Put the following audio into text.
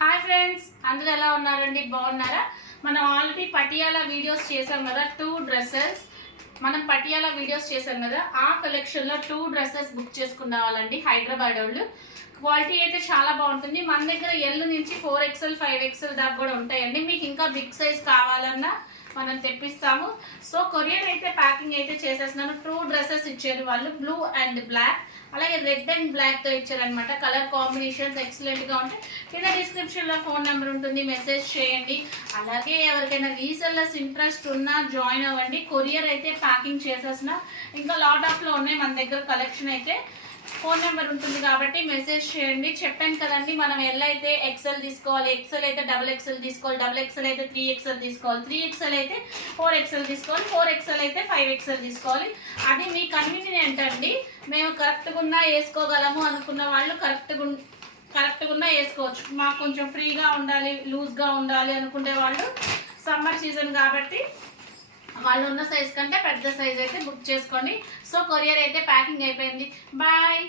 Hi friends, అందరూ ఎలా ఉన్నారండి? బాగున్నారా? మనం ఆల్రెడీ పటియాలా వీడియోస్ చేసాం కదా, 2 డ్రెస్సెస్. మనం పటియాలా వీడియోస్ చేసాం కదా, ఆ కలెక్షన్లో 2 డ్రెస్సెస్ బుక్ చేసుకున్న వాళ్ళండి, హైదరాబాద్ వాళ్ళు. క్వాలిటీ అయితే చాలా బాగుంటుంది. మన దగ్గర ఎల్ నుంచి 4XL 5XL దాకా కూడా ఉంటాయండి. మీకు ఇంకా బిగ్ సైజ్ కావాలన్నా మనం తెప్పిస్తాము. సో కొరియర్ అయితే ప్యాకింగ్ అయితే చేసేస్తున్నాను. 2 డ్రెస్సెస్ ఇచ్చారు వాళ్ళు, బ్లూ అండ్ బ్లాక్, అలాగే రెడ్ అండ్ బ్లాక్ తో ఇచ్చారనమాట. కలర్ కాంబినేషన్స్ ఎక్సలెంట్ గా ఉంటాయి. కింద డిస్క్రిప్షన్ లో ఫోన్ నెంబర్ ఉంటుంది, మెసేజ్ చేయండి. అలాగే ఎవరికైనా రీసెల్లర్స్ ఇంట్రెస్ట్ ఉన్నా జాయిన్ అవ్వండి. కొరియర్ అయితే ప్యాకింగ్ చేసేసిన, ఇంకా లాట్ ఆఫ్ లో ఉన్నాయి మన దగ్గర కలెక్షన్ అయితే. ఫోన్ నెంబర్ ఉంటుంది కాబట్టి మెసేజ్ చేయండి. చెప్పాను కదండి, మనం ఎల్ అయితే ఎక్సెల్ తీసుకోవాలి, ఎక్సెల్ అయితే XXL తీసుకోవాలి, XXL అయితే 3XL తీసుకోవాలి, 3XL అయితే 4XL తీసుకోవాలి, 4XL అయితే 5XL తీసుకోవాలి. అది మీ కన్వీనియంట్ అండి. మేము కరెక్ట్గా ఉన్నా వేసుకోగలము అనుకున్న వాళ్ళు కరెక్ట్గా ఉన్నా వేసుకోవచ్చు. మాకు కొంచెం ఫ్రీగా ఉండాలి, లూజ్గా ఉండాలి అనుకునే వాళ్ళు, సమ్మర్ సీజన్ కాబట్టి వాళ్ళు ఉన్న సైజ్ కంటే పెద్ద సైజ్ అయితే బుక్ చేసుకోండి. సో కొరియర్ అయితే ప్యాకింగ్ అయిపోయింది. బాయ్.